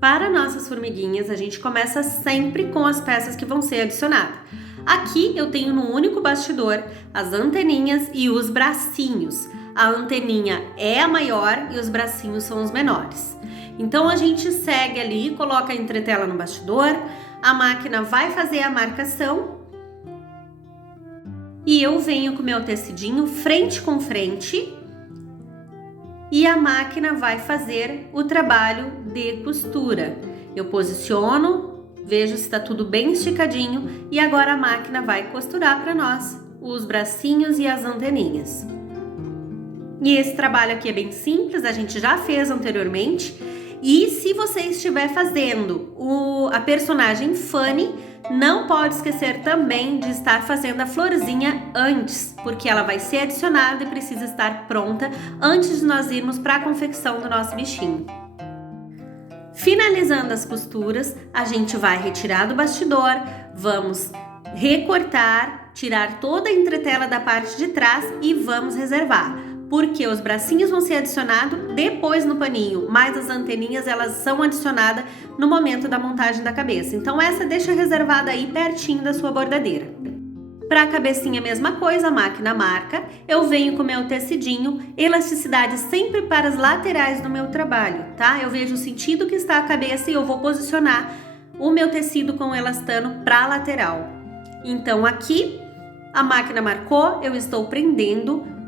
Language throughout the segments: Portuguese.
Para nossas formiguinhas, a gente começa sempre com as peças que vão ser adicionadas. Aqui eu tenho no único bastidor as anteninhas e os bracinhos. A anteninha é a maior e os bracinhos são os menores. Então a gente segue ali, coloca a entretela no bastidor, a máquina vai fazer a marcação e eu venho com o meu tecidinho frente com frente e a máquina vai fazer o trabalho de costura. Eu posiciono, vejo se está tudo bem esticadinho e agora a máquina vai costurar para nós os bracinhos e as anteninhas. E esse trabalho aqui é bem simples, a gente já fez anteriormente. E se você estiver fazendo a personagem Fanny, não pode esquecer também de estar fazendo a florzinha antes, porque ela vai ser adicionada e precisa estar pronta antes de nós irmos para a confecção do nosso bichinho. Finalizando as costuras, a gente vai retirar do bastidor, vamos recortar, tirar toda a entretela da parte de trás e vamos reservar. Porque os bracinhos vão ser adicionados depois no paninho, mas as anteninhas elas são adicionadas no momento da montagem da cabeça. Então essa deixa reservada aí pertinho da sua bordadeira. Para a cabecinha a mesma coisa, a máquina marca, eu venho com o meu tecidinho, elasticidade sempre para as laterais do meu trabalho, tá? Eu vejo o sentido que está a cabeça e eu vou posicionar o meu tecido com o elastano para a lateral. Então aqui a máquina marcou, eu estou prendendo.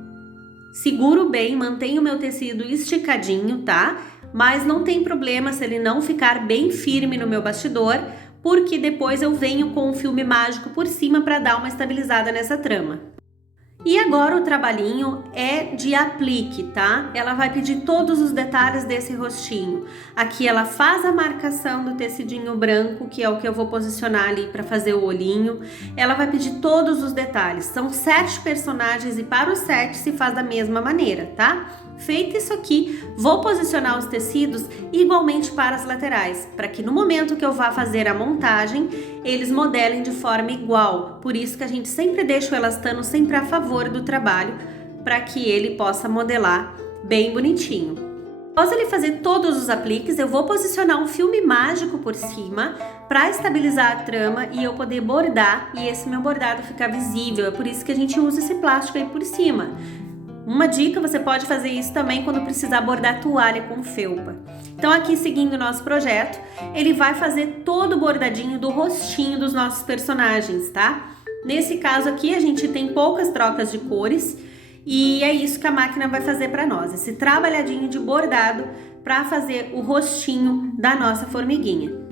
Seguro bem, mantenho o meu tecido esticadinho, tá? Mas não tem problema se ele não ficar bem firme no meu bastidor, porque depois eu venho com um filme mágico por cima para dar uma estabilizada nessa trama. E agora o trabalhinho é de aplique, tá? Ela vai pedir todos os detalhes desse rostinho. Aqui ela faz a marcação do tecidinho branco, que é o que eu vou posicionar ali para fazer o olhinho. Ela vai pedir todos os detalhes. São 7 personagens e para os 7 se faz da mesma maneira, tá? Feito isso aqui, vou posicionar os tecidos igualmente para as laterais, para que no momento que eu vá fazer a montagem, eles modelem de forma igual. Por isso que a gente sempre deixa o elastano sempre a favor do trabalho, para que ele possa modelar bem bonitinho. Após ele fazer todos os apliques, eu vou posicionar um filme mágico por cima para estabilizar a trama e eu poder bordar e esse meu bordado ficar visível. É por isso que a gente usa esse plástico aí por cima. Uma dica, você pode fazer isso também quando precisar bordar toalha com felpa. Então aqui, seguindo o nosso projeto, ele vai fazer todo o bordadinho do rostinho dos nossos personagens, tá? Nesse caso aqui, a gente tem poucas trocas de cores e é isso que a máquina vai fazer para nós. Esse trabalhadinho de bordado para fazer o rostinho da nossa formiguinha.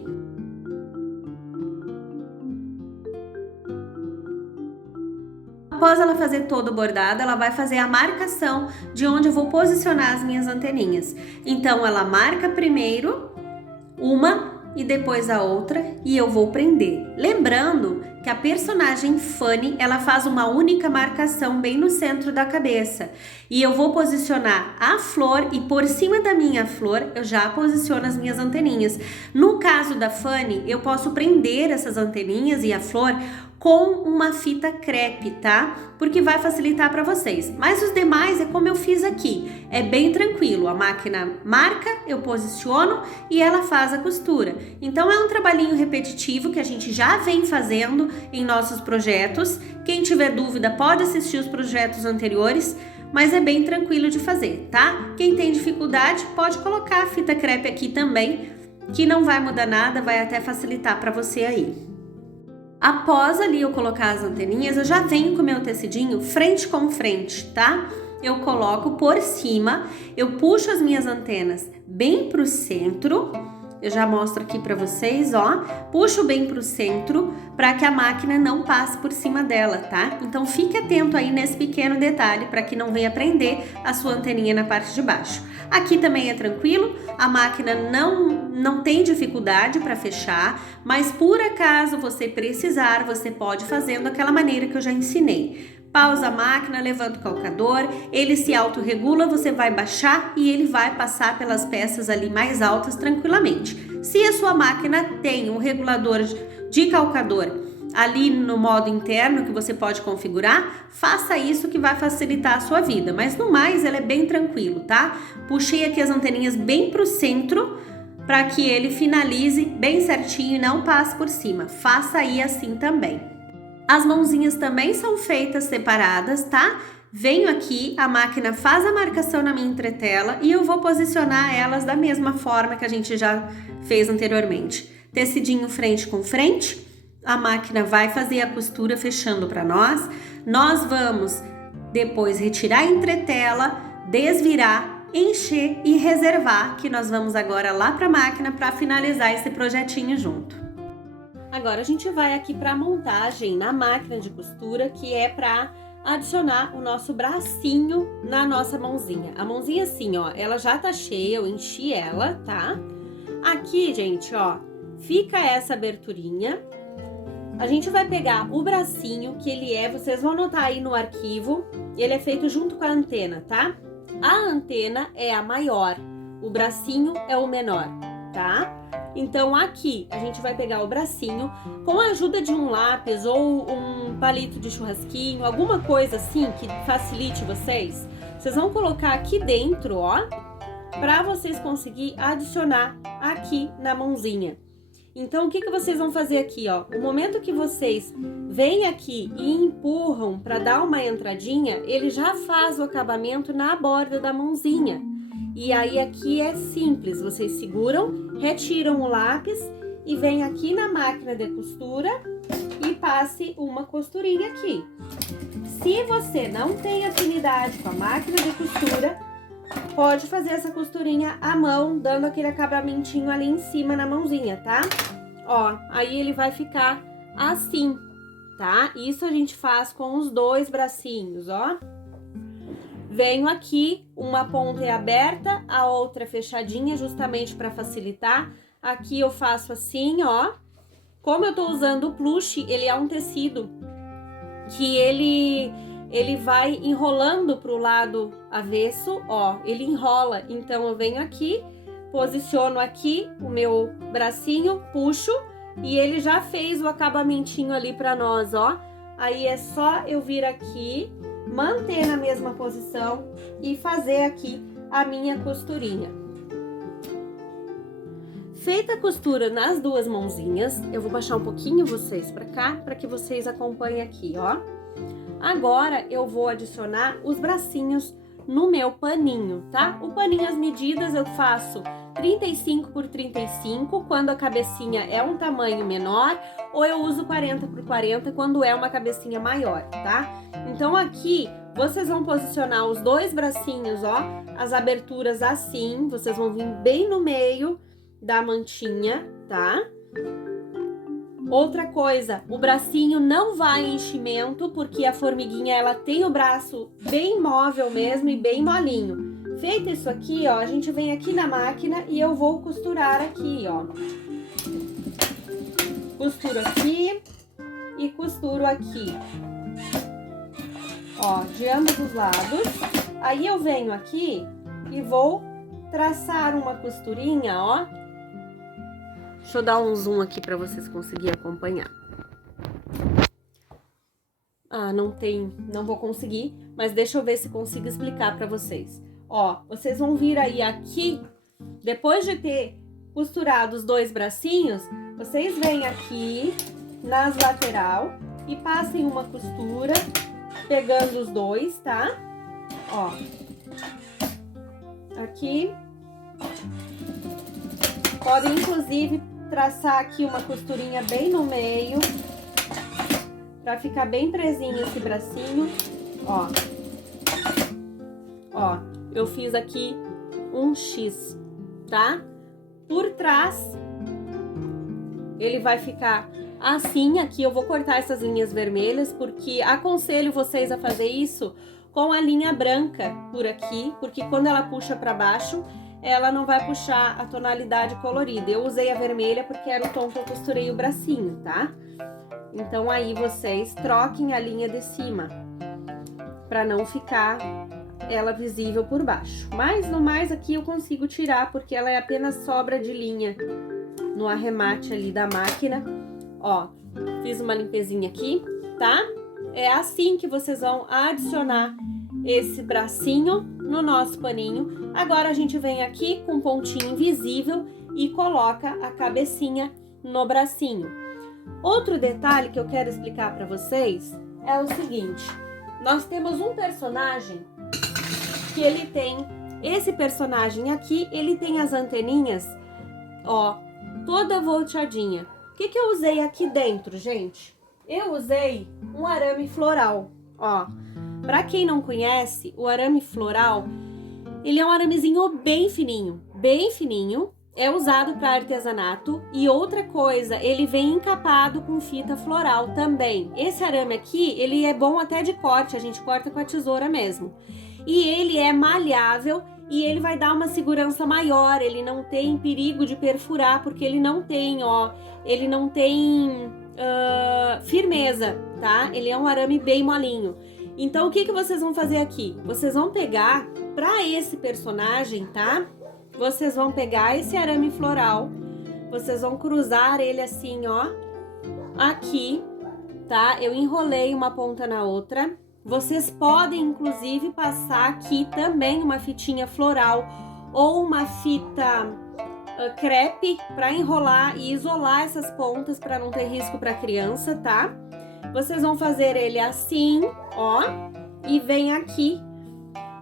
Após ela fazer todo o bordado, ela vai fazer a marcação de onde eu vou posicionar as minhas anteninhas. Então, ela marca primeiro uma e depois a outra e eu vou prender. Lembrando que a personagem Fanny, ela faz uma única marcação bem no centro da cabeça. E eu vou posicionar a flor e por cima da minha flor eu já posiciono as minhas anteninhas. No caso da Fanny, eu posso prender essas anteninhas e a flor com uma fita crepe, tá? Porque vai facilitar para vocês. Mas os demais é como eu fiz aqui. É bem tranquilo. A máquina marca, eu posiciono e ela faz a costura. Então é um trabalhinho repetitivo que a gente já vem fazendo em nossos projetos. Quem tiver dúvida pode assistir os projetos anteriores, mas é bem tranquilo de fazer, tá? Quem tem dificuldade pode colocar a fita crepe aqui também, que não vai mudar nada, vai até facilitar para você aí. Após ali eu colocar as anteninhas, eu já venho com o meu tecidinho frente com frente, tá? Eu coloco por cima, eu puxo as minhas antenas bem pro centro, eu já mostro aqui pra vocês, ó, puxo bem pro centro para que a máquina não passe por cima dela, tá? Então fique atento aí nesse pequeno detalhe para que não venha prender a sua anteninha na parte de baixo. Aqui também é tranquilo, a máquina não tem dificuldade para fechar, mas por acaso você precisar, você pode fazendo daquela maneira que eu já ensinei. Pausa a máquina, levanta o calcador, ele se autorregula, você vai baixar e ele vai passar pelas peças ali mais altas tranquilamente. Se a sua máquina tem um regulador de calcador ali no modo interno que você pode configurar, faça isso que vai facilitar a sua vida, mas no mais ela é bem tranquilo, tá? Puxei aqui as anteninhas bem pro centro para que ele finalize bem certinho e não passe por cima. Faça aí assim também. As mãozinhas também são feitas separadas, tá? Venho aqui, a máquina faz a marcação na minha entretela e eu vou posicionar elas da mesma forma que a gente já fez anteriormente. Tecidinho frente com frente, a máquina vai fazer a costura fechando para nós. Nós vamos depois retirar a entretela, desvirar, encher e reservar, que nós vamos agora lá para a máquina para finalizar esse projetinho junto. Agora a gente vai aqui para a montagem na máquina de costura, que é para adicionar o nosso bracinho na nossa mãozinha. A mãozinha assim, ó, ela já tá cheia, eu enchi ela, tá? Aqui, gente, ó, fica essa aberturinha. A gente vai pegar o bracinho, que ele é, vocês vão notar aí no arquivo, ele é feito junto com a antena, tá? A antena é a maior, o bracinho é o menor, tá? Então aqui a gente vai pegar o bracinho com a ajuda de um lápis ou um palito de churrasquinho, alguma coisa assim que facilite vocês. Vocês vão colocar aqui dentro, ó, para vocês conseguir adicionar aqui na mãozinha. Então o que vocês vão fazer aqui, ó? O momento que vocês vêm aqui e empurram para dar uma entradinha, ele já faz o acabamento na borda da mãozinha. E aí aqui é simples, vocês seguram, retiram o lápis e vem aqui na máquina de costura e passe uma costurinha aqui. Se você não tem afinidade com a máquina de costura, pode fazer essa costurinha à mão, dando aquele acabamentinho ali em cima na mãozinha, tá? Ó, aí ele vai ficar assim, tá? Isso a gente faz com os dois bracinhos, ó. Venho aqui, uma ponta é aberta, a outra fechadinha, justamente para facilitar. Aqui eu faço assim, ó. Como eu tô usando o plush, ele é um tecido que ele vai enrolando pro lado avesso, ó. Ele enrola, então eu venho aqui, posiciono aqui o meu bracinho, puxo e ele já fez o acabamentinho ali para nós, ó. Aí é só eu vir aqui, manter na mesma posição e fazer aqui a minha costurinha. Feita a costura nas duas mãozinhas, eu vou baixar um pouquinho vocês para cá, para que vocês acompanhem aqui, ó. Agora eu vou adicionar os bracinhos no meu paninho, tá? O paninho, as medidas eu faço 35 por 35, quando a cabecinha é um tamanho menor, ou eu uso 40 por 40 quando é uma cabecinha maior, tá? Então aqui vocês vão posicionar os dois bracinhos, ó, as aberturas assim, vocês vão vir bem no meio da mantinha, tá? Outra coisa, o bracinho não vai em enchimento, porque a formiguinha ela tem o braço bem móvel mesmo e bem molinho. Feito isso aqui, ó, a gente vem aqui na máquina e eu vou costurar aqui, ó. Costuro aqui e costuro aqui. Ó, de ambos os lados. Aí eu venho aqui e vou traçar uma costurinha, ó. Deixa eu dar um zoom aqui para vocês conseguirem acompanhar. Ah, não vou conseguir, mas deixa eu ver se consigo explicar para vocês. Ó, vocês vão vir aí aqui, depois de ter costurado os dois bracinhos, vocês vêm aqui nas lateral e passem uma costura, pegando os dois, tá? Ó, aqui. Podem, inclusive, traçar aqui uma costurinha bem no meio, pra ficar bem presinho esse bracinho, ó. Ó, eu fiz aqui um X, tá? Por trás, ele vai ficar assim. Aqui eu vou cortar essas linhas vermelhas, porque aconselho vocês a fazer isso com a linha branca por aqui, porque quando ela puxa pra baixo, ela não vai puxar a tonalidade colorida. Eu usei a vermelha porque era o tom que eu costurei o bracinho, tá? Então aí vocês troquem a linha de cima, pra não ficar ela visível por baixo. Mas no mais aqui eu consigo tirar, porque ela é apenas sobra de linha no arremate ali da máquina. Ó, fiz uma limpezinha aqui, tá? É assim que vocês vão adicionar esse bracinho no nosso paninho. Agora a gente vem aqui com um pontinho invisível e coloca a cabecinha no bracinho. Outro detalhe que eu quero explicar para vocês é o seguinte: nós temos um personagem que ele tem, esse personagem aqui, ele tem as anteninhas, ó, toda volteadinha. O que eu usei aqui dentro, gente? Eu usei um arame floral, ó. Pra quem não conhece, o arame floral, ele é um aramezinho bem fininho, é usado para artesanato. E outra coisa, ele vem encapado com fita floral também. Esse arame aqui, ele é bom até de corte, a gente corta com a tesoura mesmo. E ele é maleável e ele vai dar uma segurança maior, ele não tem perigo de perfurar, porque ele não tem, ó, ele não tem firmeza, tá? Ele é um arame bem molinho. Então, o que vocês vão fazer aqui? Vocês vão pegar, para esse personagem, tá? Vocês vão pegar esse arame floral, vocês vão cruzar ele assim, ó, aqui, tá? Eu enrolei uma ponta na outra. Vocês podem, inclusive, passar aqui também uma fitinha floral ou uma fita crepe para enrolar e isolar essas pontas para não ter risco para criança, tá? Vocês vão fazer ele assim, ó, e vem aqui.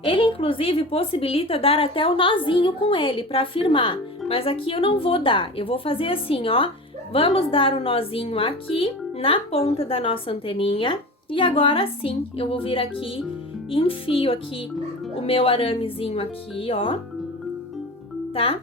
Ele, inclusive, possibilita dar até o nozinho com ele para firmar, mas aqui eu não vou dar. Eu vou fazer assim, ó. Vamos dar o nozinho aqui na ponta da nossa anteninha. E agora sim, eu vou vir aqui e enfio aqui o meu aramezinho aqui, ó, tá?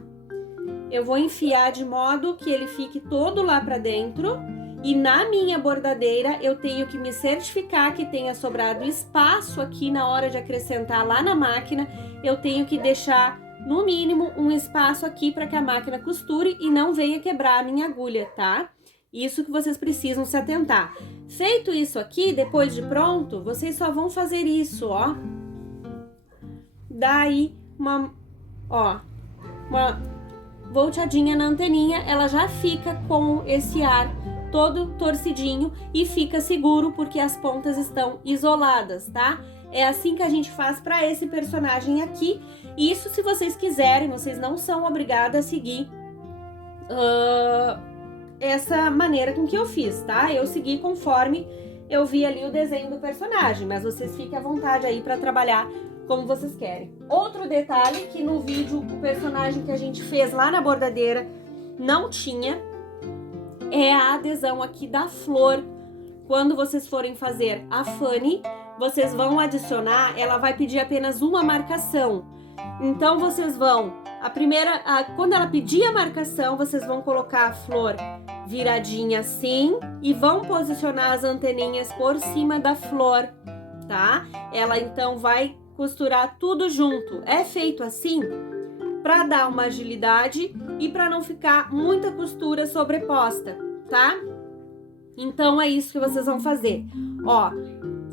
Eu vou enfiar de modo que ele fique todo lá pra dentro. E na minha bordadeira, eu tenho que me certificar que tenha sobrado espaço aqui na hora de acrescentar lá na máquina. Eu tenho que deixar, no mínimo, um espaço aqui para que a máquina costure e não venha quebrar a minha agulha, tá? Isso que vocês precisam se atentar. Feito isso aqui, depois de pronto, vocês só vão fazer isso, ó. Daí, uma volteadinha na anteninha, ela já fica com esse ar todo torcidinho e fica seguro porque as pontas estão isoladas, tá? É assim que a gente faz para esse personagem aqui. Isso, se vocês quiserem, vocês não são obrigados a seguir essa maneira com que eu fiz, tá? Eu segui conforme eu vi ali o desenho do personagem, mas vocês fiquem à vontade aí para trabalhar como vocês querem. Outro detalhe que no vídeo o personagem que a gente fez lá na bordadeira não tinha é a adesão aqui da flor. Quando vocês forem fazer a Fanny, vocês vão adicionar, ela vai pedir apenas uma marcação. Então vocês vão, quando ela pedir a marcação, vocês vão colocar a flor viradinha assim e vão posicionar as anteninhas por cima da flor, tá? Ela então vai costurar tudo junto. É feito assim para dar uma agilidade e para não ficar muita costura sobreposta, tá? Então é isso que vocês vão fazer. Ó,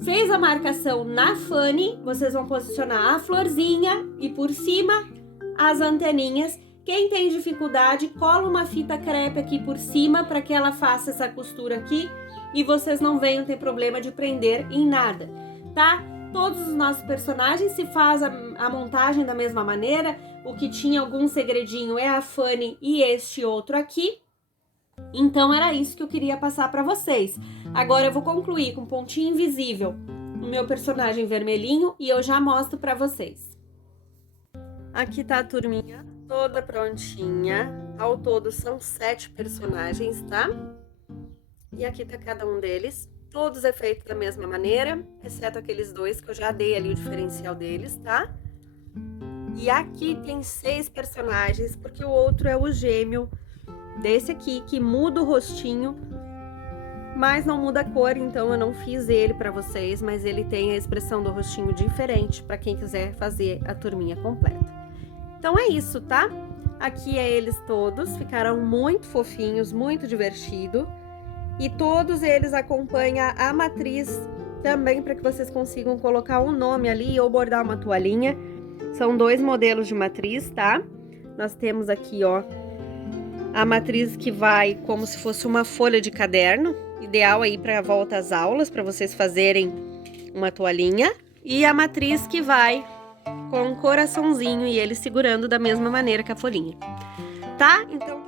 fez a marcação na Fanny, vocês vão posicionar a florzinha e por cima as anteninhas. Quem tem dificuldade, cola uma fita crepe aqui por cima para que ela faça essa costura aqui e vocês não venham ter problema de prender em nada, tá? Todos os nossos personagens se faz a montagem da mesma maneira. O que tinha algum segredinho é a Fanny e este outro aqui. Então era isso que eu queria passar para vocês. Agora eu vou concluir com pontinho invisível o meu personagem vermelhinho e eu já mostro para vocês. Aqui tá a turminha toda prontinha. Ao todo são 7 personagens, tá? E aqui tá cada um deles. Todos é feito da mesma maneira, exceto aqueles 2 que eu já dei ali o diferencial deles, tá? E aqui tem 6 personagens, porque o outro é o gêmeo desse aqui, que muda o rostinho, mas não muda a cor, então eu não fiz ele pra vocês, mas ele tem a expressão do rostinho diferente, pra quem quiser fazer a turminha completa. Então é isso, tá? Aqui é eles todos, ficaram muito fofinhos, muito divertido. E todos eles acompanham a matriz também para que vocês consigam colocar um nome ali ou bordar uma toalhinha. São 2 modelos de matriz, tá? Nós temos aqui, ó, a matriz que vai como se fosse uma folha de caderno, ideal aí para volta às aulas, para vocês fazerem uma toalhinha. E a matriz que vai com um coraçãozinho e ele segurando da mesma maneira que a folhinha. tá? Então